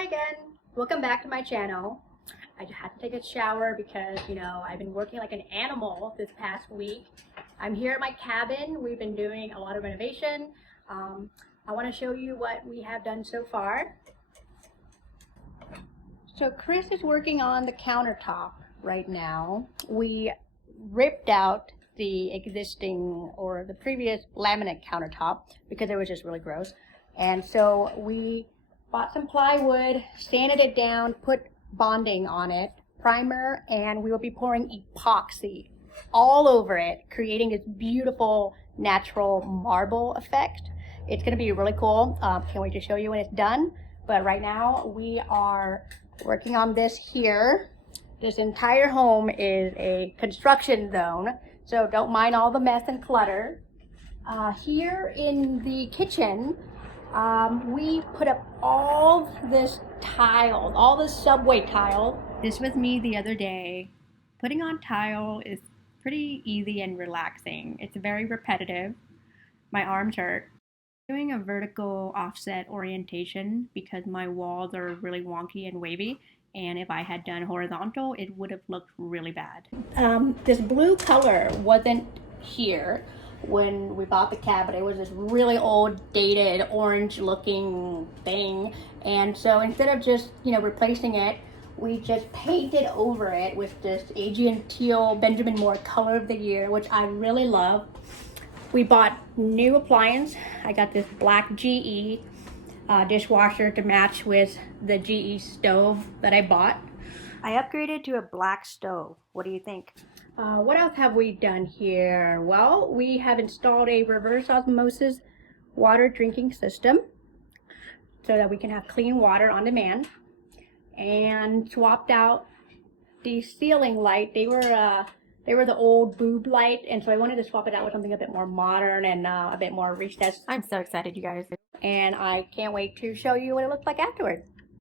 Hi again. Welcome back to my channel. I just had to take a shower because, I've been working like an animal this past week. I'm here at my cabin. We've been doing a lot of renovation. I want to show you what we have done so far. So Chris is working on the countertop right now. We ripped out the existing or the previous laminate countertop because it was just really gross. And so we bought some plywood, sanded it down, put bonding on it, primer, and we will be pouring epoxy all over it, creating this beautiful natural marble effect. It's going to be really cool. Can't wait to show you when it's done. But right now we are working on this here. This entire home is a construction zone, so don't mind all the mess and clutter. Here in the kitchen, we put up all this tile, all this subway tile. This was me the other day. Putting on tile is pretty easy and relaxing. It's very repetitive. My arms hurt. Doing a vertical offset orientation because my walls are really wonky and wavy, and if I had done horizontal it would have looked really bad. This blue color wasn't here when we bought the cabinet. It was this really old dated orange looking thing, and so instead of just replacing it, we just painted over it with this Asian teal Benjamin Moore color of the year, which I really love. We bought new appliance. I got this black GE dishwasher to match with the GE stove that I bought. I upgraded to a black stove. What do you think? What else have we done here? Well, we have installed a reverse osmosis water drinking system so that we can have clean water on demand, and swapped out the ceiling light. They were the old boob light, and so I wanted to swap it out with something a bit more modern and a bit more recessed. I'm so excited, you guys. And I can't wait to show you what it looks like afterward.